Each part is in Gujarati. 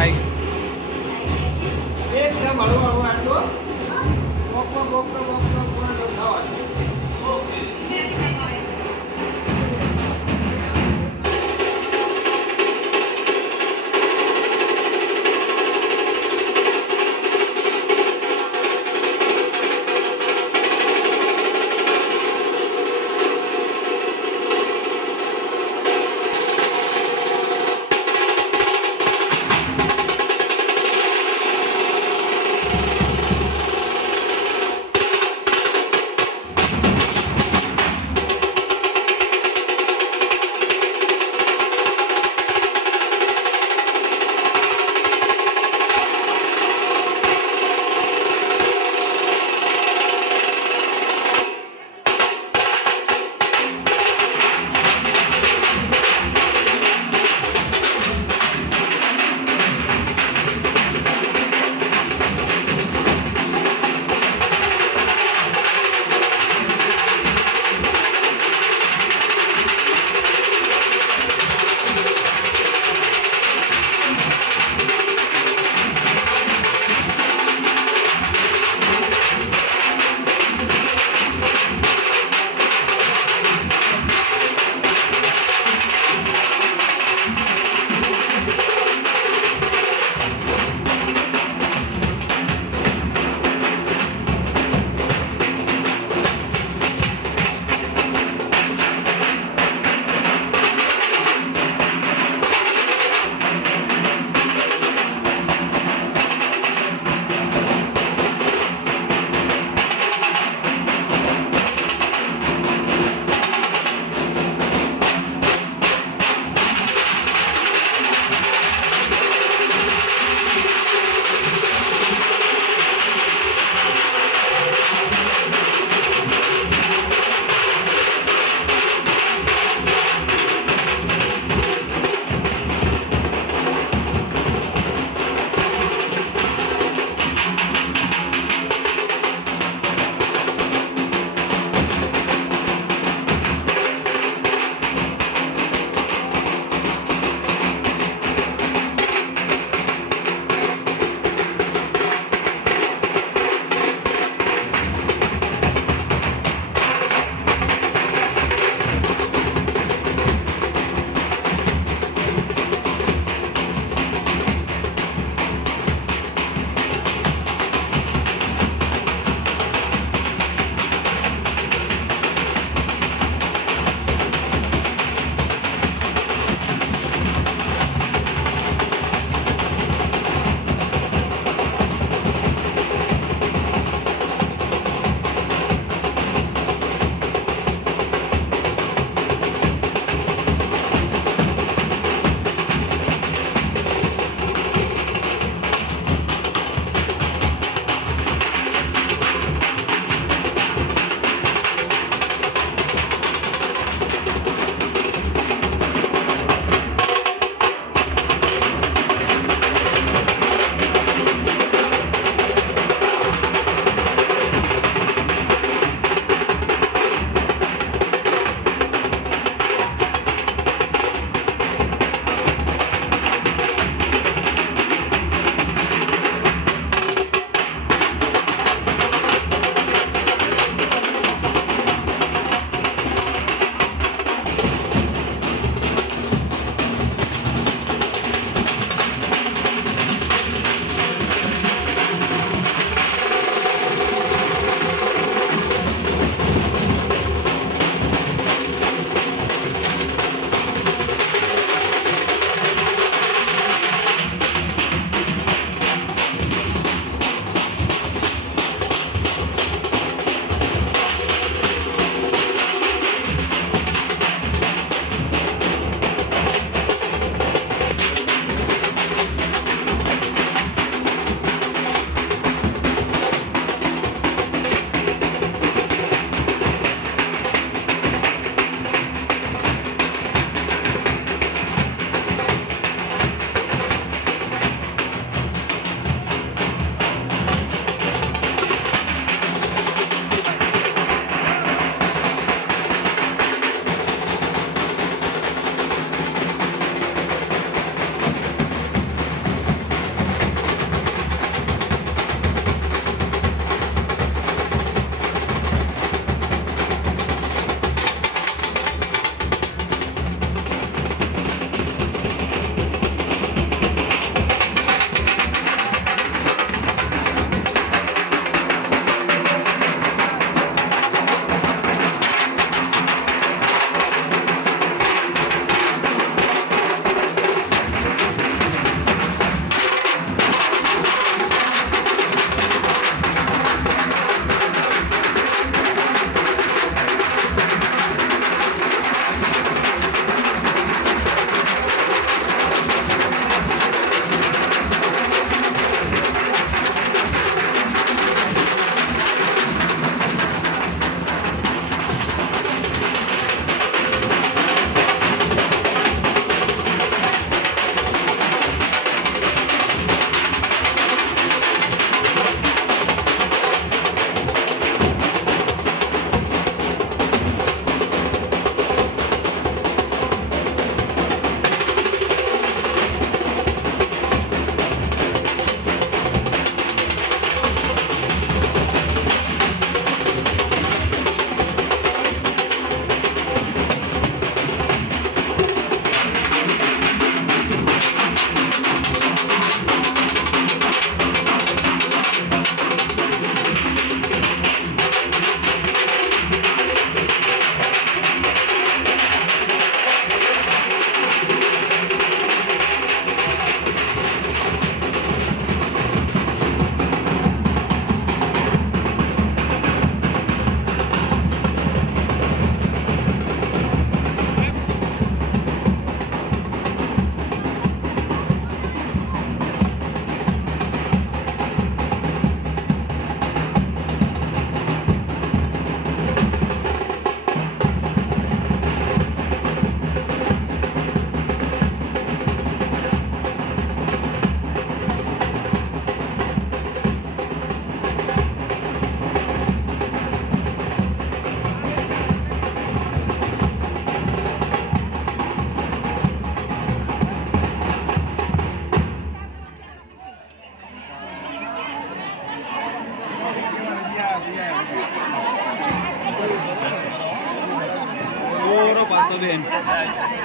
આઈ એકદમ હળવો હળવો આટલો બોકનો ખાવાનું. ઓકે.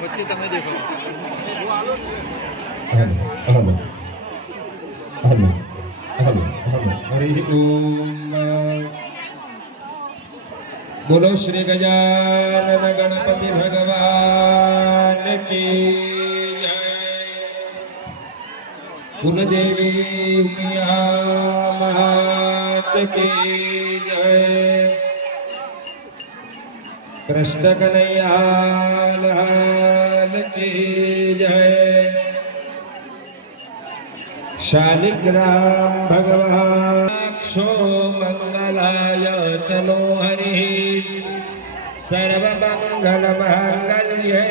વચ્ચે તમે દેખો hello hello hello hello Hari Om બોલો શ્રી ગજાનન ગણપતિ ભગવાન કી જય કુલદેવી ઉમિયા માત કી જય कृष्ण कन्हैया लाल की जय शालिग्राम भगवान क्षो मंगलाय तनो हरि सर्व मंगल मांगल्ये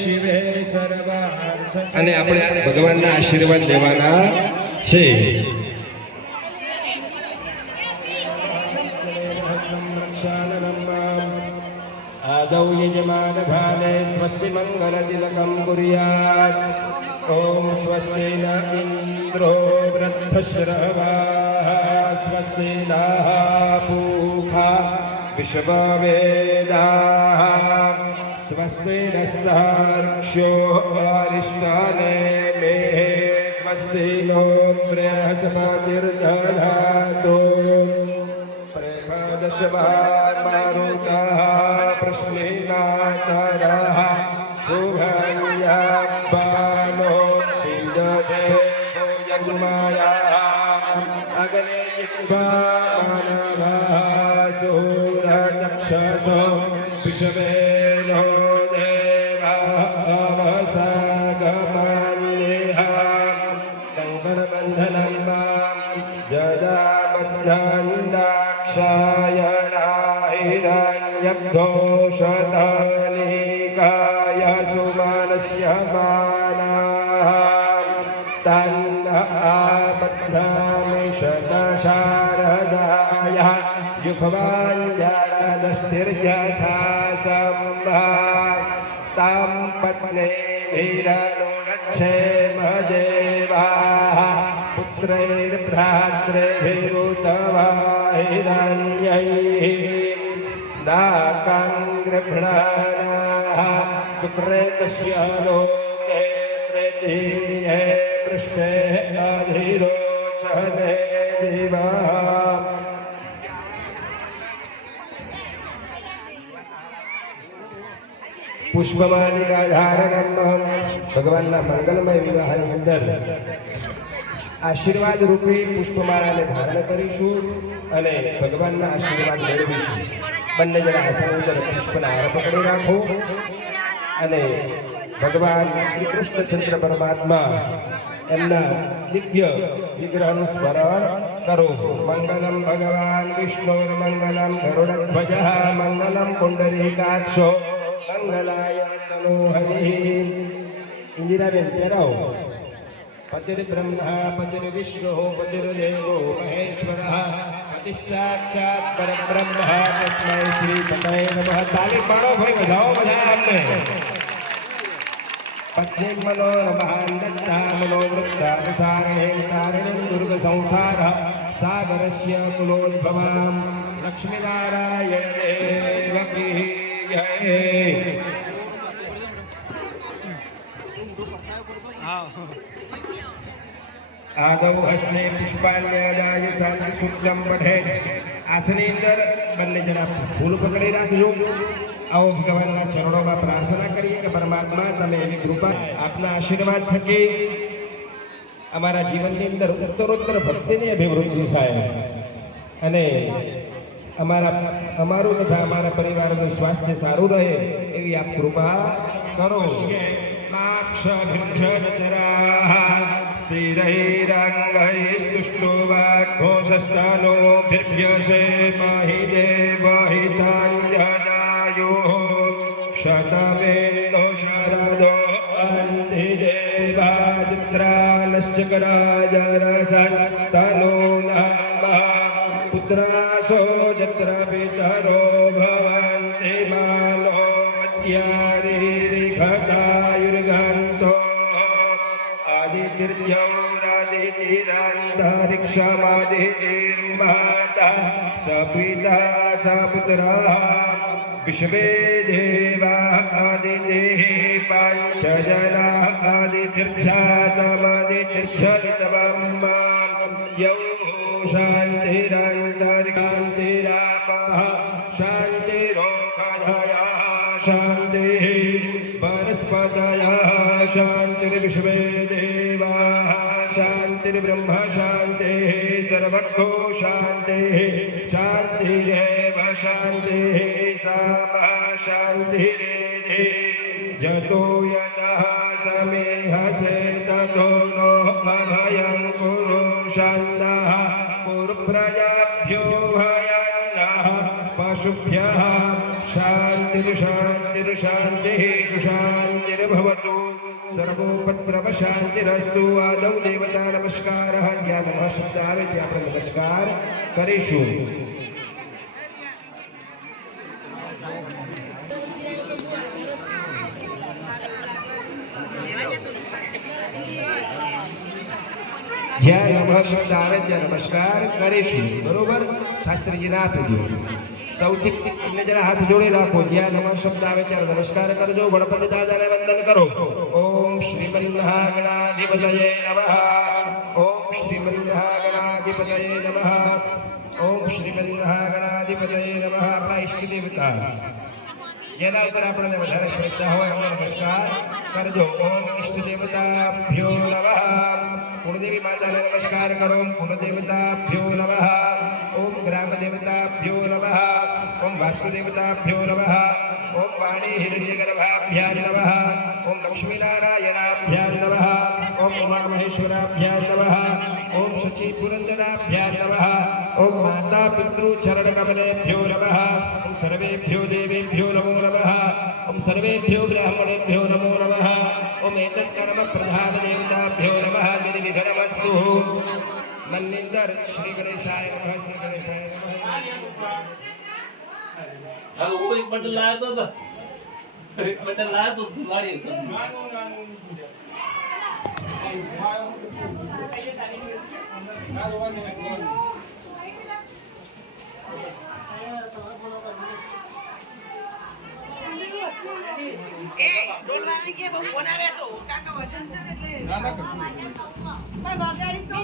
शिवे सर्वार्थ અને આપણે ભગવાનના આશીર્વાદ લેવાના છે आदौ यजमानभाले स्वस्ति मङ्गलतिलकं कुर्यात् ॐ स्वस्ति न इन्द्रो वृद्धश्रवाः स्वस्ति नः पूषा विश्ववेदाः स्वस्ति नस्तार्क्ष्यो अरिष्टानेमे स्वस्ति नो बृहस्पतिर्दधातु दशवारुकाः प्रश्नेनातरः शुभयाबालो विदधे जन्मायाः अग्ने जिह्वामानवः सूरचक्षसो विश्वेनो देवाः सागमान्यः कङ्कणबन्धनं मां जदा यज्ञोषतानिकाय सुमानस्य मानाः तन्नाबद्धामि शतशारदाय युगवाञ्जलदस्तिर्यथा सम्भा तां पत्नीभिरनुगच्छेम देवाः पुत्रैर्भ्रातृभिरुतवाहिरण्यैः नाकाङ्ग्रभ्राणाः सुप्रेतस्य लोके तृतीये पृष्ठे अधिरोचने दिवाः पुष्पमालिका धारणं भगवानના મંગલમય વિવાહની અંદર આશીર્વાદ રૂપી પુષ્પમાળાને ધારણ કરીશું અને ભગવાનના આશીર્વાદ મેળવીશું બંને જણા હાથની અંદર પુષ્પના હાર પકડી રાખો અને ભગવાન શ્રી કૃષ્ણચંદ્ર પરમાત્મા એમના દિવ્ય વિગ્રહનું સ્મરણ કરો મંગલમ ભગવાન વિષ્ણુર મંગલમ ગરુડધ્વજ મંગલમ પુંડરીકાક્ષો મંગલાય તનો હરિ ઇન્દિરાબેન પહેરાવો पतिर्ब्रह्मा पतिर्विष्णु पतिर्देवो महेश्वरः पतिस्साक्षात् परब्रह्म तस्मै श्री पतये नमः ताली पाडो भाई बजाओ બધા આપને पत्नी मनोरमान् दत्ता मनोवृत्ता सारे तारिणीं दुर्ग संसार सागरस्य कुलोद्भवां लक्ष्मीनारायण देवकी जय आदौ हस्ते पुष्पाण्यादाय शांति सूत्रम पठे आसनी अंदर બંને જણા ફૂલ પકડી રાખજો આવો ભગવાનના ચરણોમાં પ્રાર્થના કરીએ કે પરમાત્મા તમે એની કૃપા આપના આશીર્વાદ થકી અમારા જીવનની અંદર ઉત્તરોત્તર ભક્તિની અભિવૃદ્ધિ થાય અને અમારું તથા અમારા પરિવારનું સ્વાસ્થ્ય સારું રહે એવી આપ કૃપા કરો स्थिरैरङ्गैस्तुष्टो वाग्घोषस्थानोभिर्भ्यसे महि देवहिताञ्जनायुः शतमेन्दो शरदो अन्तिदेवादित्रानश्चकराजरसन्तनो नमः पुत्रासो यत्र पितरो भवन्ति मानो मत्यारीरिघटायुर्गन्धो आदितिर्यौरादितिरन्तरिक्षमादितिर्माता सपिता सपुत्रः विश्वे देवा आदितेः पञ्चजना आदितीर्थातमदितीर्थलितवम् यौ शान्तिरन्तरिकान्तिरापः शान्तिरोगधयः शान्तिः वनस्पतयः शान्तिर्विश्वे देवाः शान्तिर्ब्रह्म शान्तिः सर्वतो शान्तिः शान्तिरेव शान्तिः सामा शान्तिरेधि जतो यतः समेहसे ततो नो अभयं कुरु शान्तः कुरु प्रजाभ्यो भयन्दः पशुभ्यः शान्तिर्शान्तिर्शान्तिः सुशान्तिर्भवतु सर्वोपद्रवशान्तिरस्तु आदौ देवता नमस्कारः ज्ञा नमः शब्दावे આપણે નમસ્કાર કરીશું જ્યાં નમઃ શબ્દ આવે ત્યાં નમસ્કાર કરીશું બરોબર શાસ્ત્રીજીને આપી દો સૌથી એટલે જરા હાથ જોડી રાખો જ્યાં નમઃ શબ્દ આવે ત્યારે નમસ્કાર કરજો ગણપતિ દાદાને વંદન કરો ઓમ શ્રીમન્મહાગણાધિપતયે નમઃ ઓમ શ્રીમન્મહાગણાધિપતયે નમઃ ઓમ શ્રીમન્મહાગણાધિપતયે નમઃ આપણા ઈષ્ટ દેવતા જેના ઉપર આપણને વધારે શ્રદ્ધા હોય એમને નમસ્કાર કરજો ઓમ ઈષ્ટ દેવતાભ્યો નમઃ कुलदेवी माता ने नमस्कार करो कुलदेवताभ्यो नमः ओम ग्राम देवताभ्यो नमः ओम वास्तु देवताभ्यो नमः ओम वाणी हिरण्यगर्भाभ्यां नमः ओम लक्ष्मी नारायणाभ्यां नमः ओम उमा महेश्वराभ्यां नमः ओम शची पुरंदराभ्यां नमः ओम माता पितृ चरण कमलेभ्यो नमः ओम सर्वेभ्यो देवेभ्यो नमो नमः ओम सर्वेभ्यो ब्राह्मणेभ्यो नमो नमः ओम एतत् कर्म प्रधान देवताभ्यो नमः निर्विघ्नमस्तु मन्निंदर श्री गणेशाय नमः श्री गणेशाय नमः હવે હું એક બટન લાવ્યો તો એક બટન લાવ્યો તો લાડી એ ડોલવાની કે બહુ કોના રે તો કાકા વજન છે એટલે પણ વગાડી તો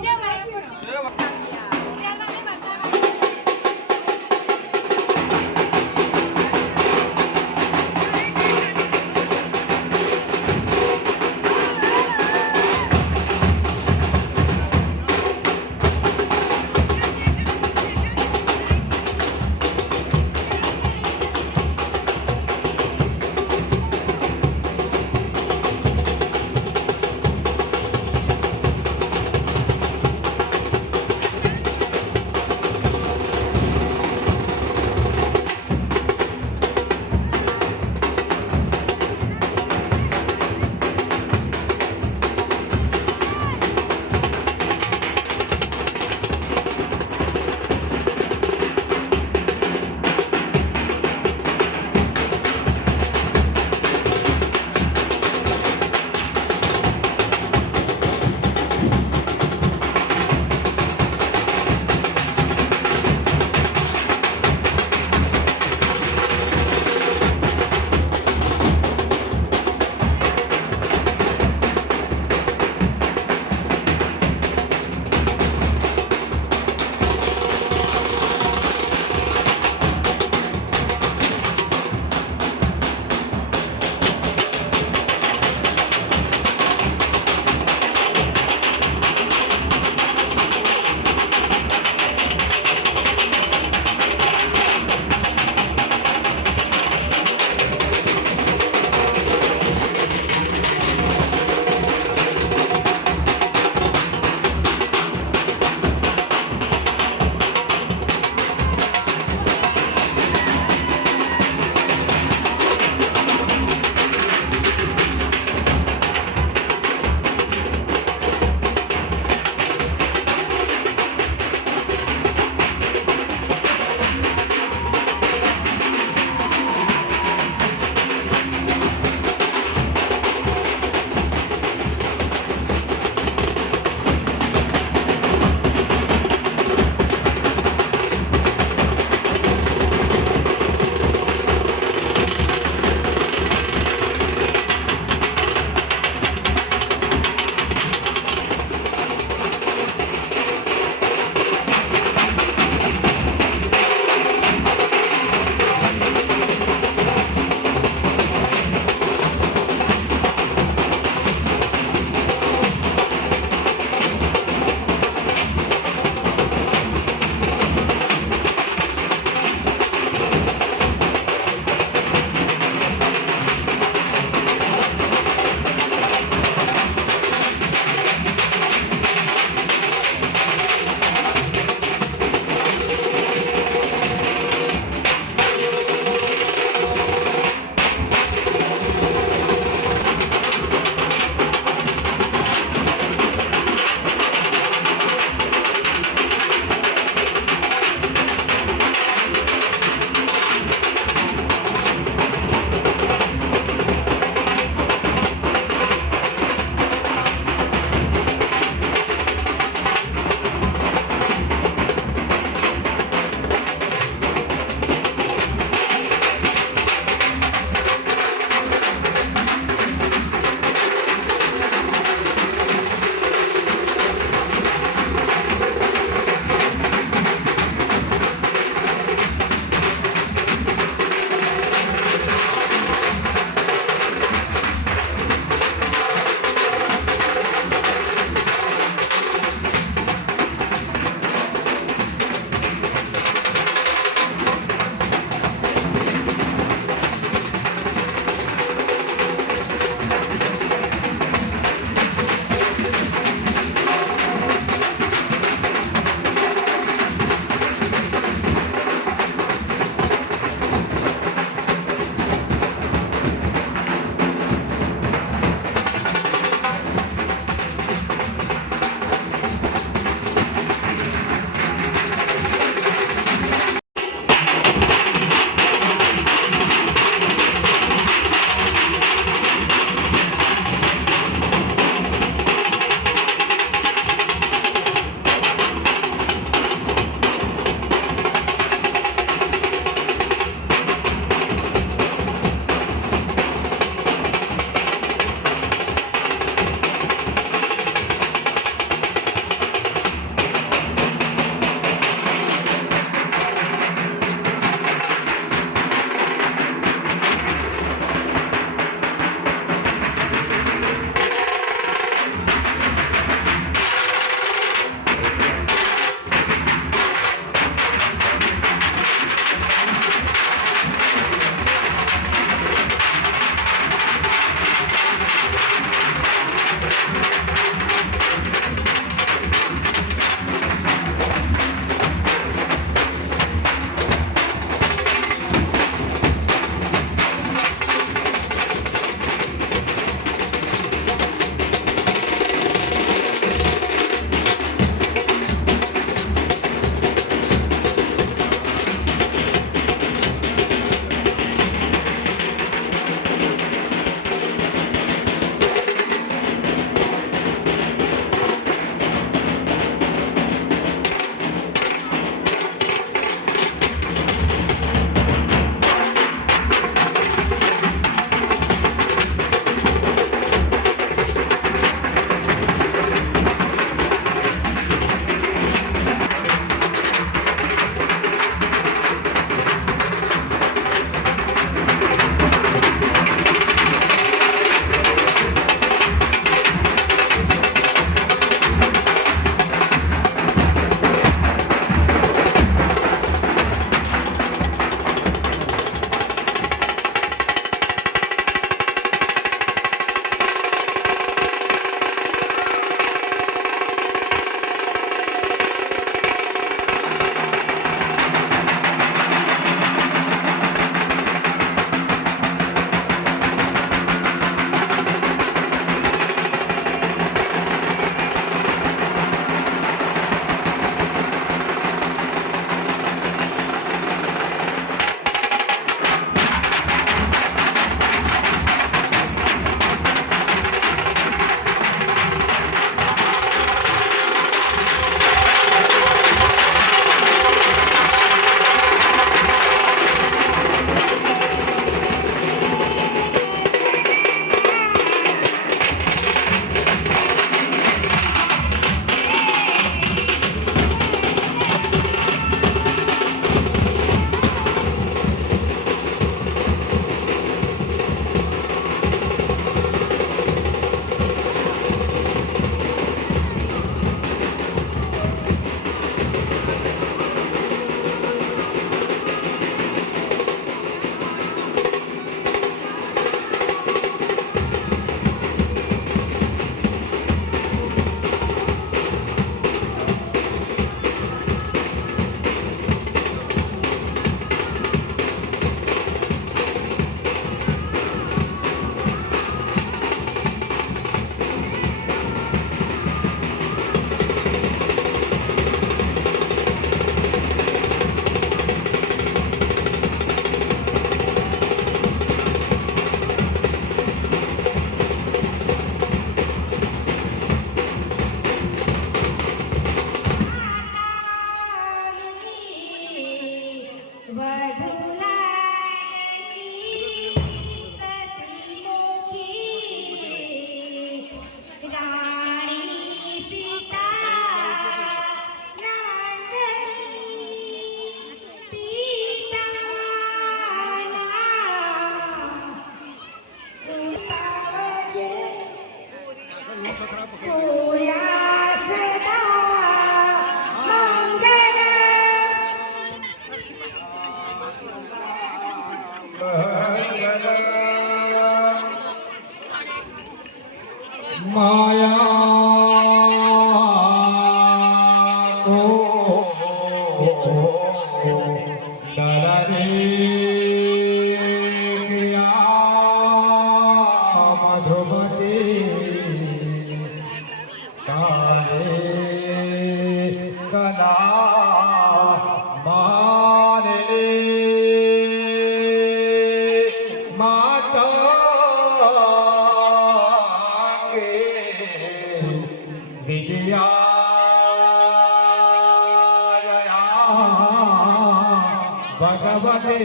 ભગવતે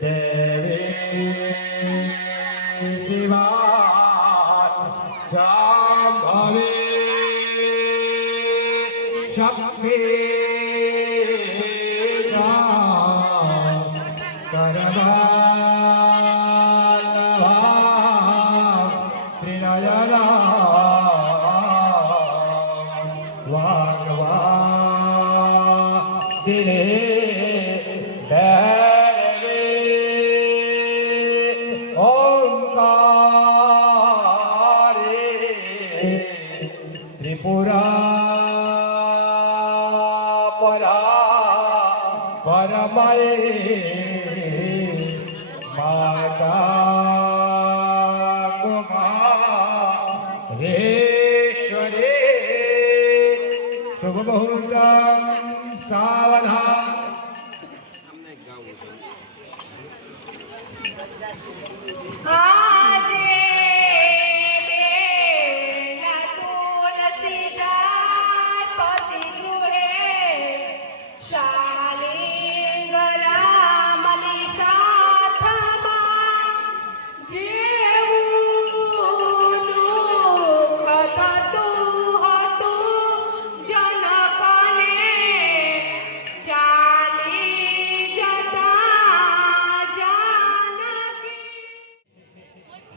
દેવે શિવા શાંભવે શક્તિ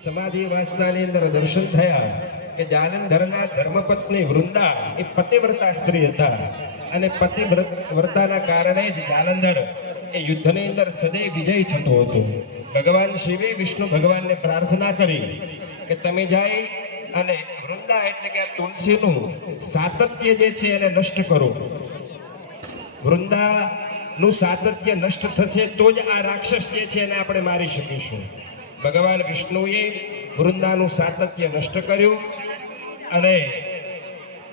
સમાધિ વાસનાની અંદર દર્શન થયા કે જાલંધરના ધર્મપત્ની વૃંદા એ પતિવ્રતા સ્ત્રી હતા અને પતિવ્રતાના કારણે જ જાલંધર એ યુદ્ધની અંદર સદૈવ વિજય થતો હતો. ભગવાન શિવે વિષ્ણુ ભગવાનને પ્રાર્થના કરી કે તમે જાય અને વૃંદા એટલે કે તુલસીનું સાતત્ય જે છે એને નષ્ટ કરો. વૃંદાનું સાતત્ય નષ્ટ થશે તો જ આ રાક્ષસ જે છે એને આપણે મારી શકીશું. ભગવાન વિષ્ણુએ વૃંદાનું સાતત્ય નષ્ટ કર્યું અને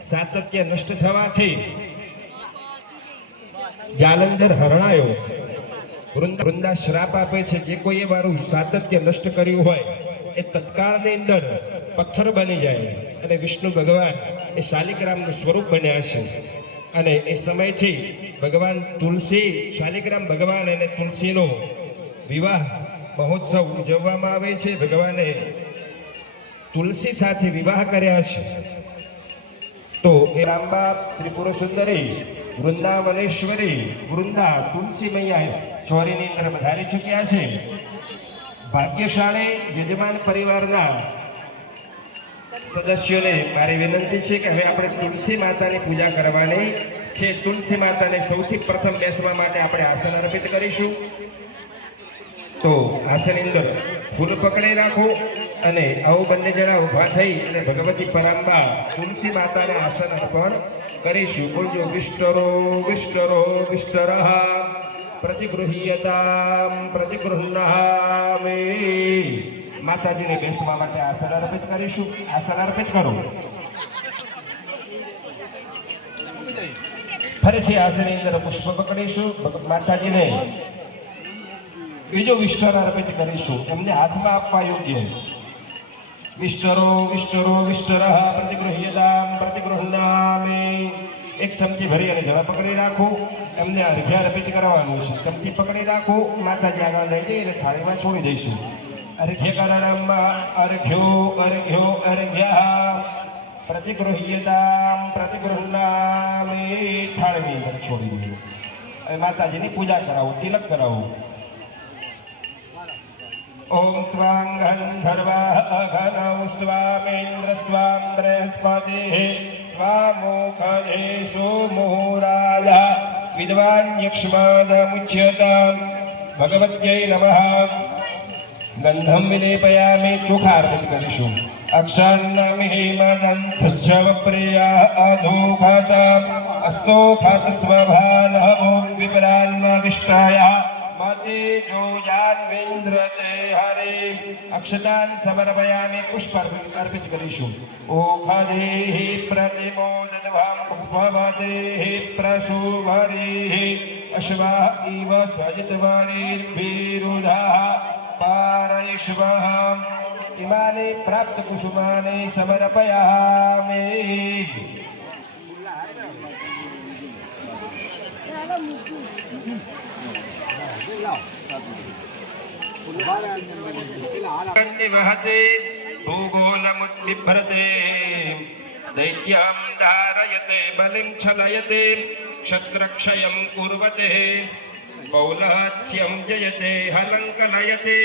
સાતત્ય નષ્ટ થવાથી જાલંધર હરણાયો. વૃંદા શ્રાપ આપે છે જે કોઈએ મારું સાતત્ય નષ્ટ કર્યું હોય એ તત્કાળની અંદર પથ્થર બની જાય. અને વિષ્ણુ ભગવાન એ શાલિગ્રામનું સ્વરૂપ બન્યા છે અને એ સમયથી ભગવાન તુલસી શાલિગ્રામ ભગવાન અને તુલસીનો વિવાહ મહોત્સવ ઉજવવામાં આવે છે. ભગવાને તુલસી સાથે વિવાહ કર્યા છે. તો એ રામબા ત્રિપુર સુંદરી વૃંદાવનેશ્વરી વૃંદા તુલસી મૈયા ચોરીની અંદર વધારી ચૂક્યા છે. ભાગ્યશાળી યજમાન પરિવારના સદસ્યોને મારી વિનંતી છે કે હવે આપણે તુલસી માતાની પૂજા કરવાની છે. તુલસી માતાને સૌથી પ્રથમ બેસવા માટે આપણે આસન અર્પિત કરીશું. તો આસન અંદર ફૂલ પકડી રાખો અને આવું બંને જણા ઊભા થઈ અને ભગવતી પરાંબા તુલસી માતાને આસન અર્પણ કરીશું. બોલજો વિષ્ટરો વિષ્ટરો વિષ્ટરઃ પ્રતિગૃહ્યતામ પ્રતિગૃહ્ણામિ. માતાજીને બેસવા માટે આસન અર્પિત કરીશું. આસન અર્પિત કરો. ફરીથી આસનની અંદર પુષ્પ પકડીશું. માતાજીને બીજો વિષ્ટર અર્પિત કરીશું. એમને હાથમાં આપવા યોગ્ય. વિષ્ટરો વિષ્ટરો વિષ્ટરઃ પ્રતિગૃહ્યતામ પ્રતિગૃહ્ણામિ. એક ચમચી ભરી અને જળ પકડી રાખો. એમને અર્ઘ્ય અર્પિત કરવાનું છે. ચમચી પકડી રાખો. માતાજી આગળ લઈ જઈ અને થાળીમાં છોડી દઈશું. અર્ઘ્ય કरणम् અર્ઘ્યો અર્ઘ્યો અર્ઘ્યઃ પ્રતિગૃહ્યતામ પ્રતિગૃહ્ણામિ. થાળીની અંદર છોડી દઈએ અને માતાજીની પૂજા કરાવો, તિલક કરાવો. ॐ त्वां गन्धर्वाः अघनौस्त्वामेन्द्रस्त्वां बृहस्पतिः त्वामुखदेषु मुहुराजा विद्वान्यक्ष्मादमुच्यताम् भगवत्यै नमः गन्धं विलेपयामि चोखार्पित करिषु अक्षान्नमिहिमदन्तश्चवप्रिया अधोघाताम् अस्तोघातस्वभानः ॐ विपरान्नविष्टाय मते जोजान्विन्द्रते हरे अक्षतान् समर्पयामि पुष्पार्पित करिषु ओखदेः प्रतिमोदध्वं भवतेः प्रशुभरेः अश्वा इव स्वजितवरीर्भिरुधाः पारयिष्वः इमानि प्राप्तकुसुमानि समर्पयामि निवहते भूगोलमुद्बिभ्रते दैत्यं धारयते बलिं छलयते क्षत्रक्षयं कुर्वते कौलहस्यं जयते हलङ्कलयते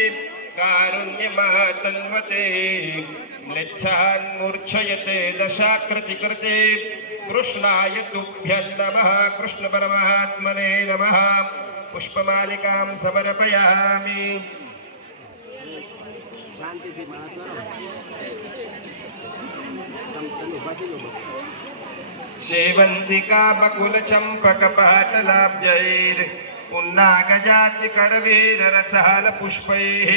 कारुण्यमातन्वते म्लेच्छान्मूर्छयते दशाकृतिकृते कृष्णाय तुभ्यं नमः कृष्णपरमात्मने नमः पुष्पमालिकां समर्पयामि सेवन्तिका बकुलचम्पकपाटलाब्जैर् उन्नागजातिकरवीररसालपुष्पैः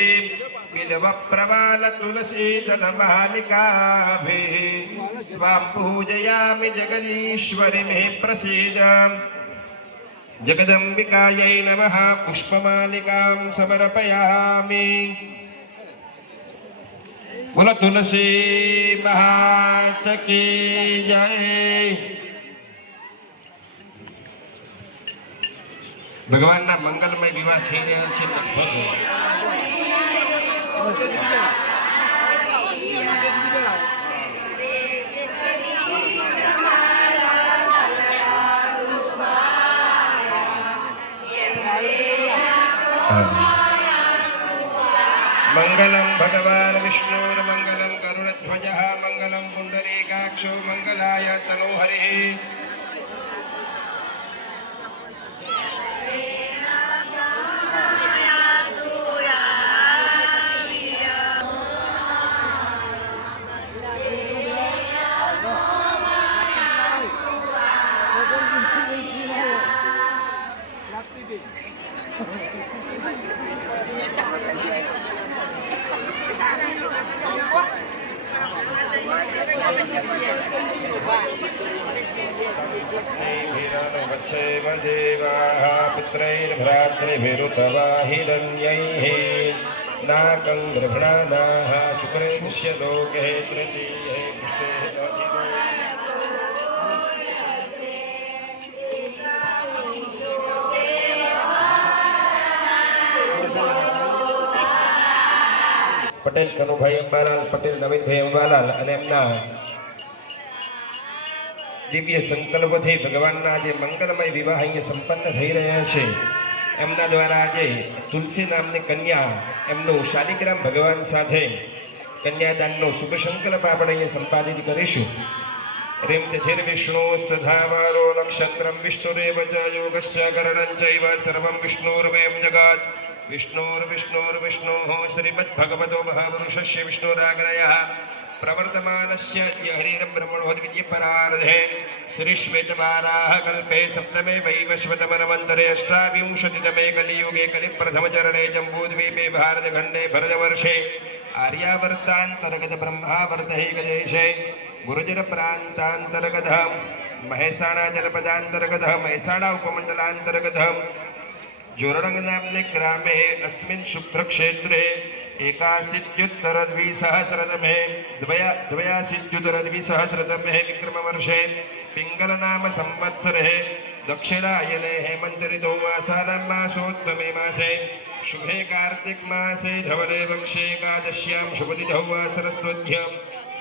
बिल्वप्रवालतुलसीदलमालिकाभिः त्वां पूजयामि जगदीश्वरि मे प्रसीद जगदम्बिकायै नमः पुष्पमालिकां समर्पयामि बोलो तुलसी मात की जय। ભગવાનના મંગલમય વિવાહ થઈ રહ્યા છે લગભગ મંગલમ ભગવાન વિષ્ણુર્મંગલમ ગરુડધ્વજઃ મંગલમ પુંડરીકાક્ષો મંગલાય તનોહરિः देवाः पुत्रैर्भ्रातृभिरुतवाहिरन्यैः नाकं गृह्णानाः शुक्रेणस्य लोके तृतीये पुष्टे પટેલ કનુભાઈ અંબાલાલ પટેલ નવીનભાઈ અંબાલાલ અને એમના દિવ્ય સંકલ્પથી ભગવાનના જે મંગલમય વિવાહ અહીંયા સંપન્ન થઈ રહ્યા છે એમના દ્વારા આજે તુલસી નામની કન્યા એમનું શાલિગ્રામ ભગવાન સાથે કન્યાદાનનો શુભ સંકલ્પ આપણે અહીંયા સંપાદિત કરીશું રેમ તિથિર વિષ્ણુસ્તધાવારો નક્ષત્રમ વિષ્ણુરેવ ચ યોગશ્ચ કરણં ચૈવ સર્વં વિષ્ણુર્વયં જગત विष्णोर्विष्णोर्विष्णोः श्रीमद्भगवतो महापुरुषस्य विष्णुराग्रयः प्रवर्तमानस्य हरिर्ब्रह्मणोद्विद्यपरार्धे श्रीश्वेतवाराह कल्पे सप्तमे वैवस्वतमनवन्तरे अष्टाविंशतितमे कलियुगे कलिप्रथमचरणे जम्बूद्वीपे भारतखण्डे भरतवर्षे आर्यावर्तान्तर्गत ब्रह्मावर्तैकदेशे गुर्जरप्रान्तान्तर्गतः महेसाणा जनपदान्तर्गतः महेसाणा उपमण्डलान्तर्गतः जोरणंग नामने ग्रामे अस्मिन् शुभ्रक्षेत्रे एकाशीत्युत्तरद्विसहस्रतमे द्वयाशीत्युत्तरद्विसहस्रतमे विक्रमवर्षे पिङ्गलनाम संवत्सरे दक्षिणायने हेमन्त ऋतौ मासानां मासोत्तमे मासे शुभे कार्तिक मासे धवले वक्षे एकादश्यां शुभतिथौ वासरस्वध्यं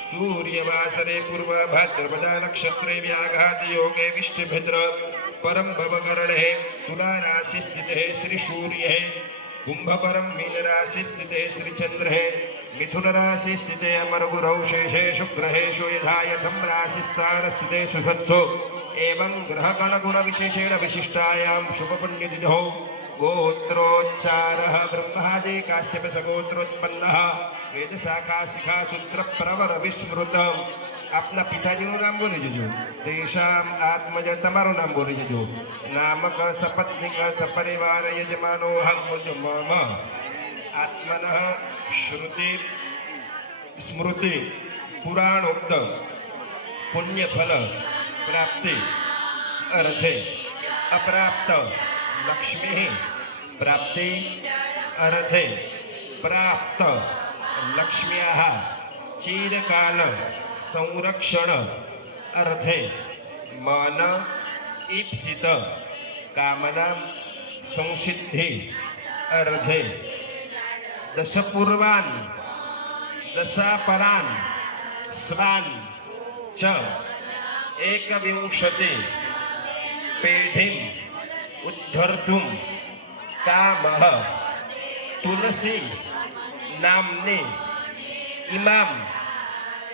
सूर्यवासरे पूर्वभाद्रपदा नक्षत्रे व्याघात योगे विष्णुभद्र परम भवकरणे तुला राशि स्थित श्री सूर्य कुंभ परम मीन राशि स्थिते श्रीचंद्र है मिथुन राशि स्थिते अमर गुरौ शेषेषु ग्रहेषु यथा यथम राशि स्थान स्थिते सुसत्सु एवं ग्रह गण गुण विशेषेण विशिष्टायां शुभ पुण्य तिथौ गोत्रोच्चारः ब्रह्मादि काश्यप सगोत्रोत्पन्नः वेद शाखा शिखा सूत्र प्रवर विस्मृत આપના પિતાજીનું નામ બોલી જજો તેષામ આત્મજ તમારું નામ બોલી જજો નામક સપત્નિક સપરિવાર યજમાનો હમ મમ આત્મન શ્રુતિ સ્મૃતિ પુરાણોક્ત પુણ્યફલ પ્રાપ્તિ અર્થે અપ્રાપ્ત લક્ષ્મી પ્રાપ્તિ અર્થે પ્રાપ્ત લક્ષ્મ્યાः ચિરકાલ संरक्षण अर्थे मन ईप्सित कामना संसिद्धि अर्थे दशपूर्वान् दशापरान् स्वान् च एकविंशति पेढीम् उद्धर्तुं कामः तुलसी नाम्नि इमां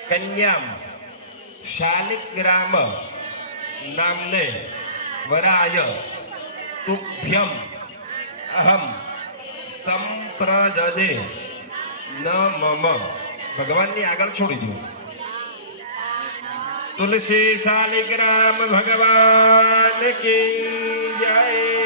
कन्याम शालिग्राम नामने वराय तुभ्यम अहम संप्रददे न मम भगवान ने आगळ छोड़ी दो तुलसी शालिग्राम भगवान की जय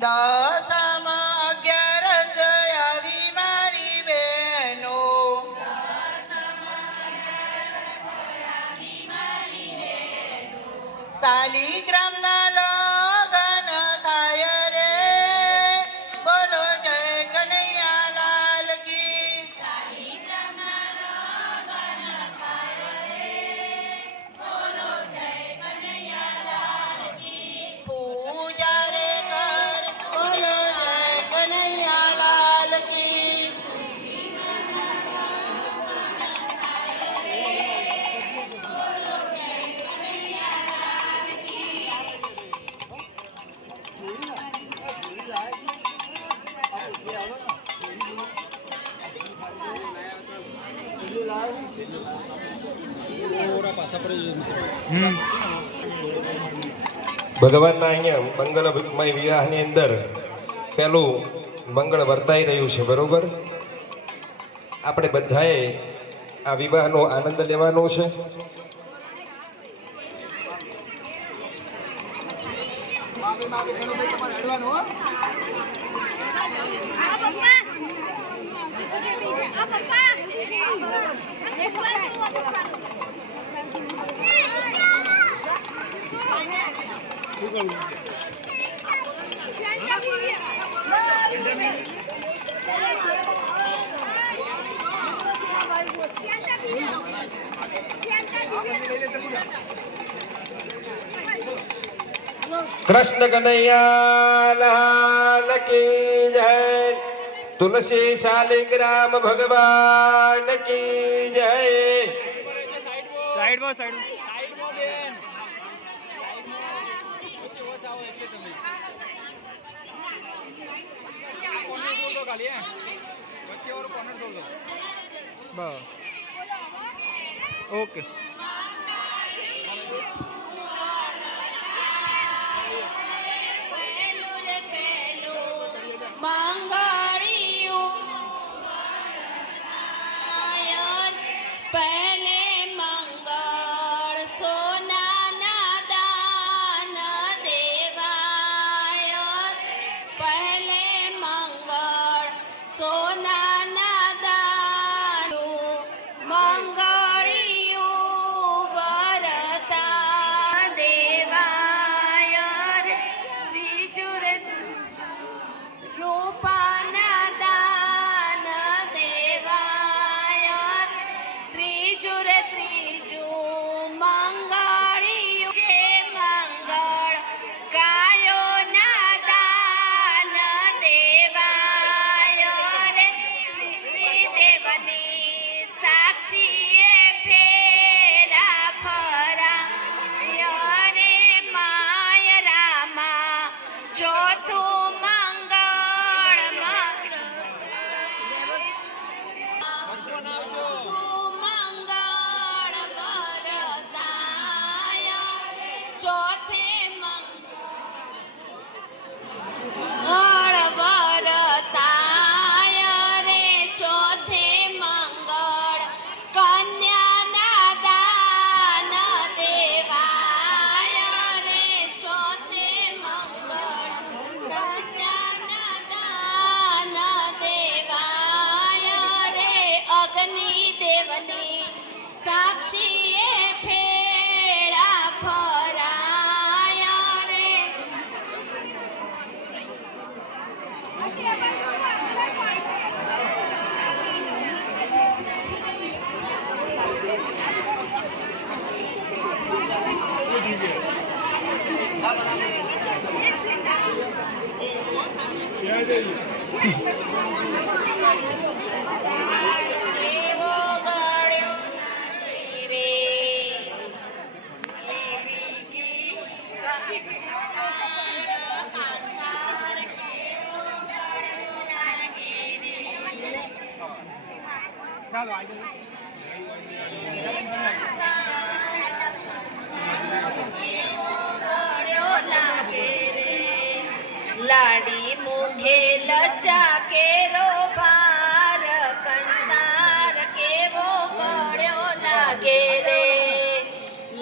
દશામાં 11 આવી મારી બહેનો શાલિગ્રામના લગન થાય રે બોલો જય કનૈયા લાલ કી ભગવાનના અહીંયા મંગળમય વિવાહની અંદર પેલું મંગળ વર્તાઈ રહ્યું છે, બરોબર? આપણે બધાએ આ વિવાહનો આનંદ લેવાનો છે. કૃષ્ણ કનૈયા લાલ કી જય. તુલસી શાલિગ્રામ ભગવાન કી જય. સાઈડ માં ઓકે. લાડી મુખે લજા કેરો ભાર કંસાર કેવો પડ્યો લાગે રે.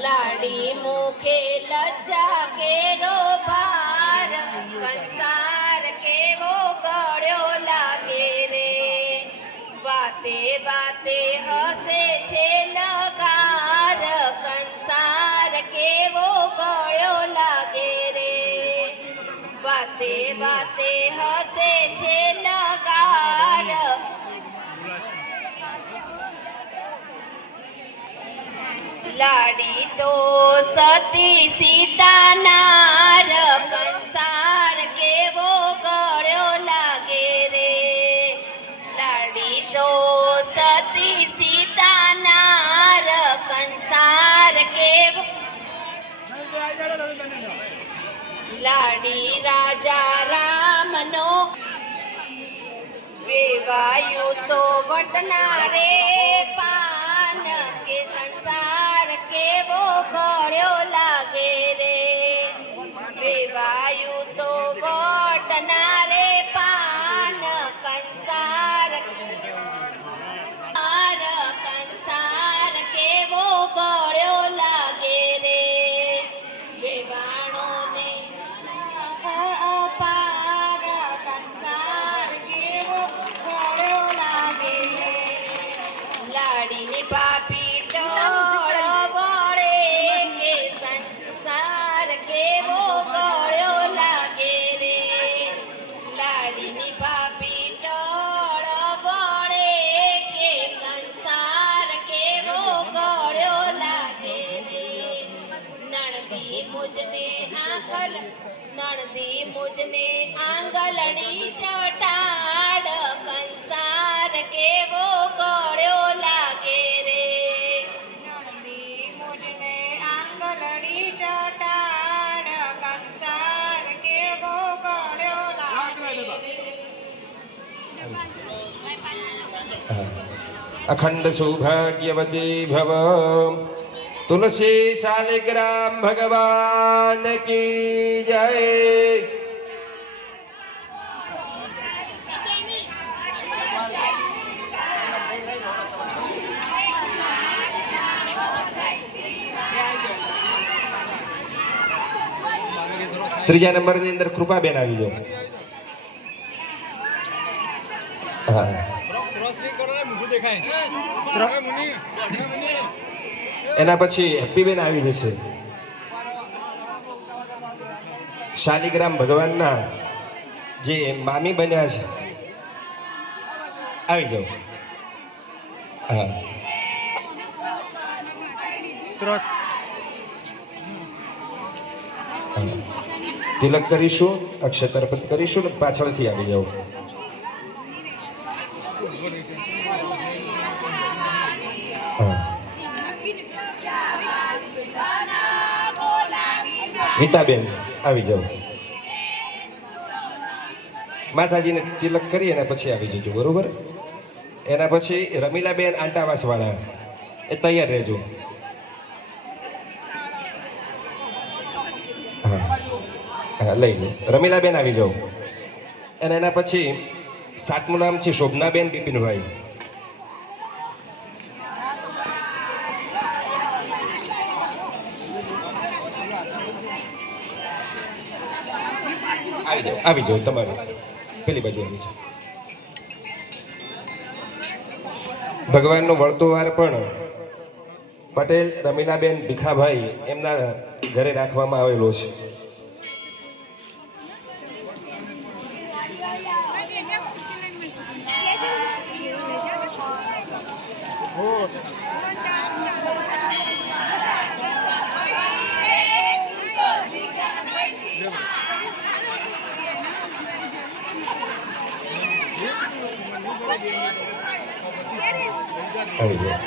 લાડી મુખે લજા કેરો ભાર કંસાર કેવો પડ્યો લાગે રે. વાતે વાતે હસે છે લગાર કંસાર કેવો પડ્યો લાગે રે. વાતે વાતે હસે છે લગાર લાડી તો સતી સીતાનાર કંસાર કેવો ગળ્યો લાગે રે. લાડી તો સતી સીતાનાર કંસાર કેવો લાડી રાજા રામનો વેવાયું તો વટના રે પાન કે સંસાર કેવો નણદી મુજને આંગલણી ચટાડ કંસાર કેવો ગળ્યો લાગે રે નણંદી મુજને આંગલડી ચટાડ કંસાર કેવો ગળ્યો લાગે અખંડ સૌભાગ્યવતી ભવ તુલસી શાલિગ્રામ ભગવાન કી જય. ત્રીજા નંબરની અંદર કૃપાબેન આવી જાઓ. હા એના પછી હેપીબેન આવી જશે. શાલિગ્રામ ભગવાનના જે મામી બન્યા છે આવી જાઓ. હા તિલક કરીશું, અક્ષત અર્પિત કરીશું ને પાછળથી આવી જાઓ. ગીતાબેન આવી જાઓ. માતાજીને તિલક કરી અને પછી આવી જજો, બરોબર. એના પછી રમીલાબેન આંટાવાસ વાળા એ તૈયાર રહેજો. હા લઈ લો. રમીલાબેન આવી જાઓ. અને એના પછી સાતમું નામ છે શોભનાબેન બિપિનભાઈ. આવી જાઓ તમારે પેલી બાજુ આવી જાઓ. ભગવાનનો વળતો વાર પણ પટેલ રમીલાબેન ભીખાભાઈ એમના ઘરે રાખવામાં આવેલો છે. આવી જાઓ.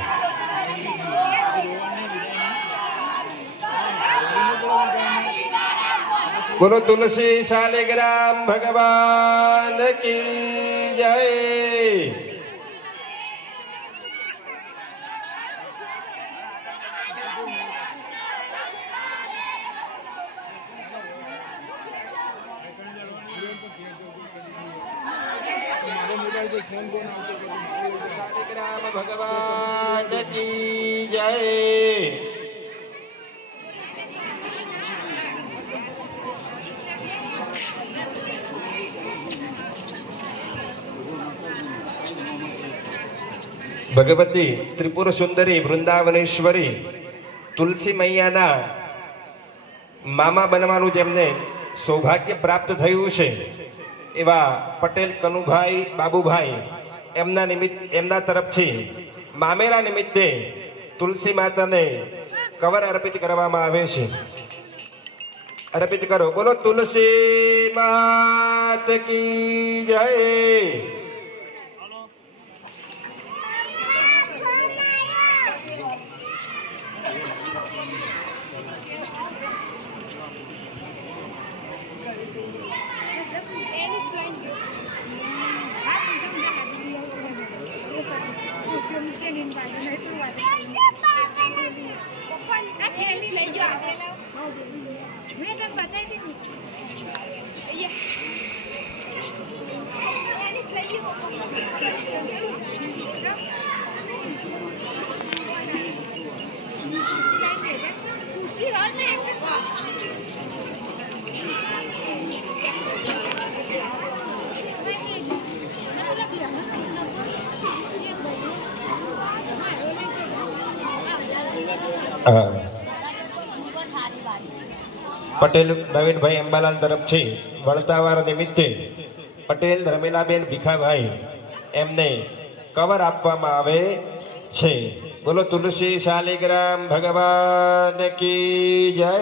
બોલો તુલસી શાલિગ્રામ ભગવાન કી જય. શાલિગ્રામ ભગવાન કી જય. ભગવતી ત્રિપુર સુંદરી વૃંદાવનેશ્વરી તુલસી મૈયાના મામા બનવાનું જેમને સૌભાગ્ય પ્રાપ્ત થયું છે એવા પટેલ કનુભાઈ બાબુભાઈ એમના તરફથી મામેરા નિમિત્તે તુલસી માતાને કવર અર્પિત કરવામાં આવે છે. અર્પિત કરો. બોલો તુલસી માત કી જય. પટેલ નવીનભાઈ અંબાલાલ તરફથી વળતાવાર નિમિત્તે પટેલ રમીલાબેન ભીખાભાઈ એમને કવર આપવામાં આવે છે. બોલો તુલસી શાલિગ્રામ ભગવાન કી જય.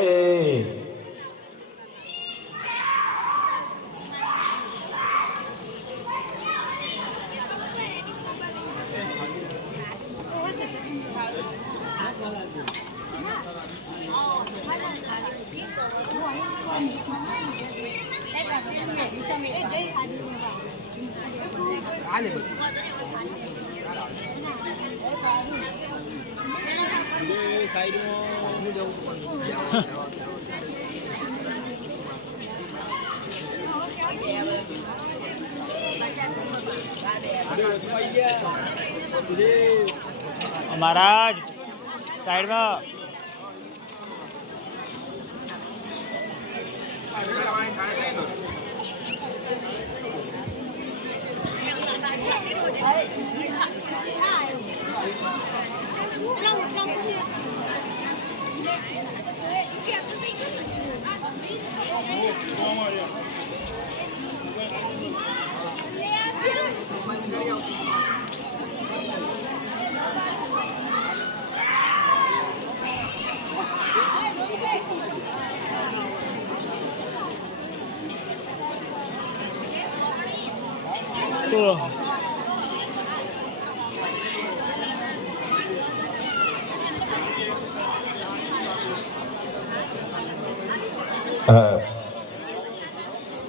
महाराज साइड में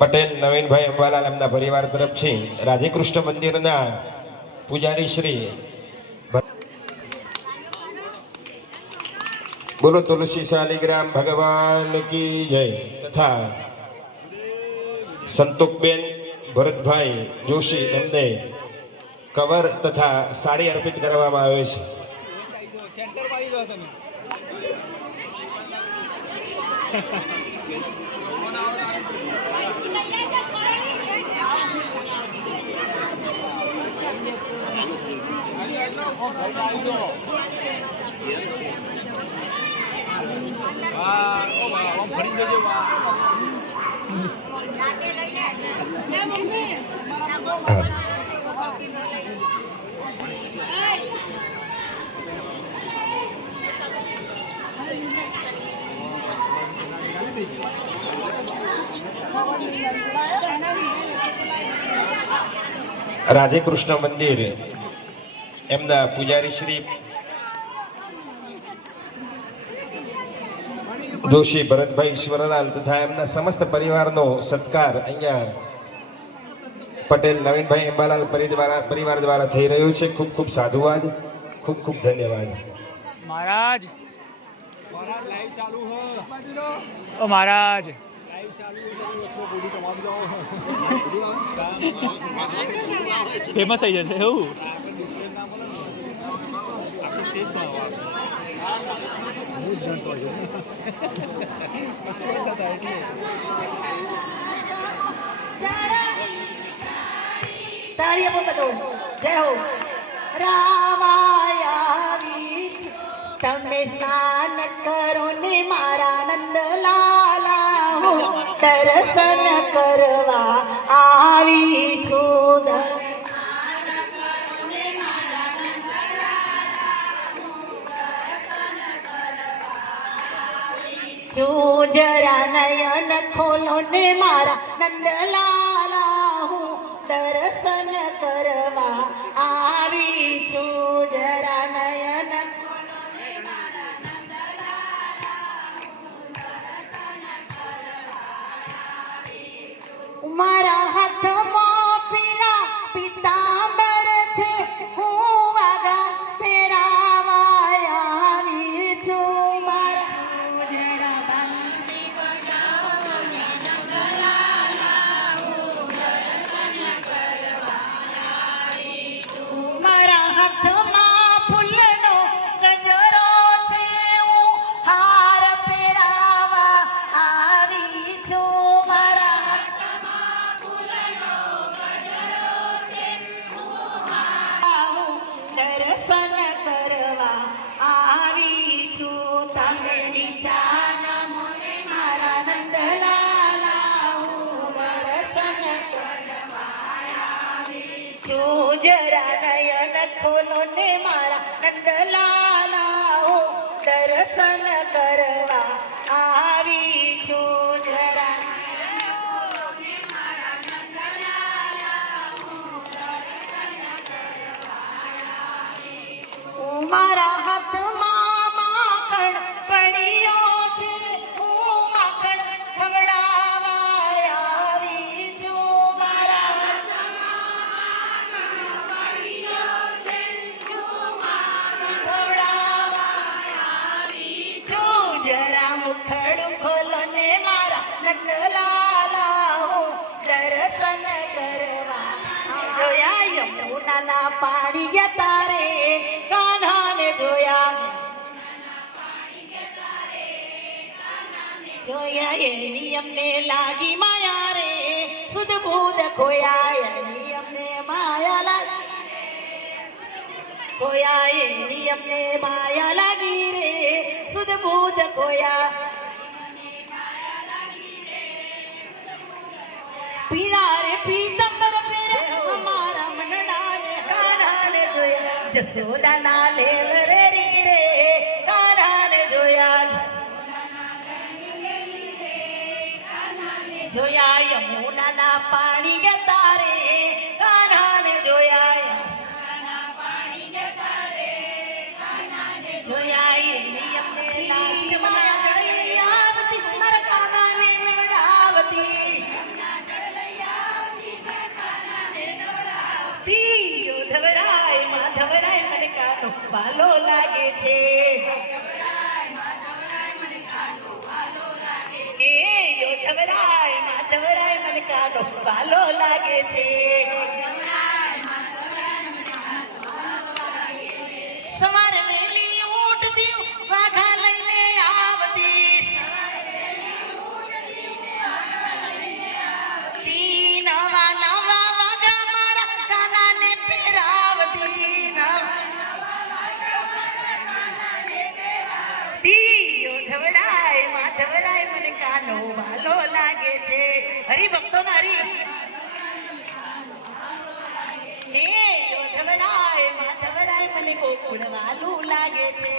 પટેલ નવીનભાઈ અંબાલાલ એમના પરિવાર તરફથી રાધેકૃષ્ણ મંદિરના પૂજારી શ્રી બોલો તુલસી શાલિગ્રામ ભગવાન કી જય તથા સંતોકબેન ભરતભાઈ જોશી એમને કવર તથા સાડી અર્પિત કરવામાં આવે છે. રાધેકૃષ્ણ મંદિર એમના પૂજારી શ્રી જોશી ભરતભાઈ ઈશ્વરલાલ તથા એમના સમસ્ત પરિવારનો સત્કાર અહીંયા પટેલ નવીનભાઈ અંબાલાલ પરિવાર દ્વારા થઈ રહ્યું છે. ખૂબ ખૂબ સાધુવાદ, ખૂબ ખૂબ ધન્યવાદ. महाराज लाइव चालू हो ओ महाराज फेमस થઈ જશે એવું તાળીઓ પણ બધો જય હો. રાવાયા તમે સ્નાન કરો ને મારા નંદલાલા હો દર્શન કરવા આવી છું. જરા નયન ખોલો ને મારા નંદલાલા હું દર્શન કરવા આવી છું. જરા નયન મારા હાથમાં પીળા પિતાંબર છે હું વાગા ફેરાવા આવી છું. મારા હાથમાં ફૂલનો ગજરો છે હું હાર ફેરાવા આવી છું. મારા હાથમાં ફૂલનો ગજરો છે હું દર્શન કરવા આવી છું. તમે નીચાના મોને મારા નંદલાલા હું દર્શન કરવા આવી છું. જરા નયન ખોલો ને મારા નંદલાલા દર્શન કરવા આવી છું જરા મારા હાથમાં માખણ પડ્યો છે હું માખણ ખવડાવવા આવી છું મારા હાથમાં પડ્યો છે હું માખણ ખવડાવવા આવી છું જરા મુખડું ખોલો ને મારા નંદલાલા હું દર્શન કરવા જોયા યમુનાના પાણી ગયા તારે કાન્હાને જોયા જોયા એની અમને લાગી માયા રે સુધ બુધ ખોયા એની અમને માયા લાગી ખોયા એની અમને માયા લાગી રે સુધ બુધ ખોયા પીળા રે પીતંબર પેરે અમારા મનડાને કાન્હાને જોયા જસોદાના લેલ રે રી રે કાન્હાને જોયા જોયા યમુનાના પાણી ગયા રે કાન્હાને જોયા જોયા એની અમને લાગી માયા જડલી આવતી મારા કાન્હાને નવડાવતી ધવરાય માધવરાય મને કાનો વાલો લાગે છે ધવરાય માધવરાય મને કાનો વાલો લાગે છે સવારે વેલી ઉઠતી વાઘા લઈને આવતી નવા નવા વાઘા મારા કાનાને પહેરાવતી ધવરાય માધવરાય મને કાનો વાલો લાગે છે હરિભક્તો હરી ધવરાય માધવરાય મને ગોકુળ વાલું લાગે છે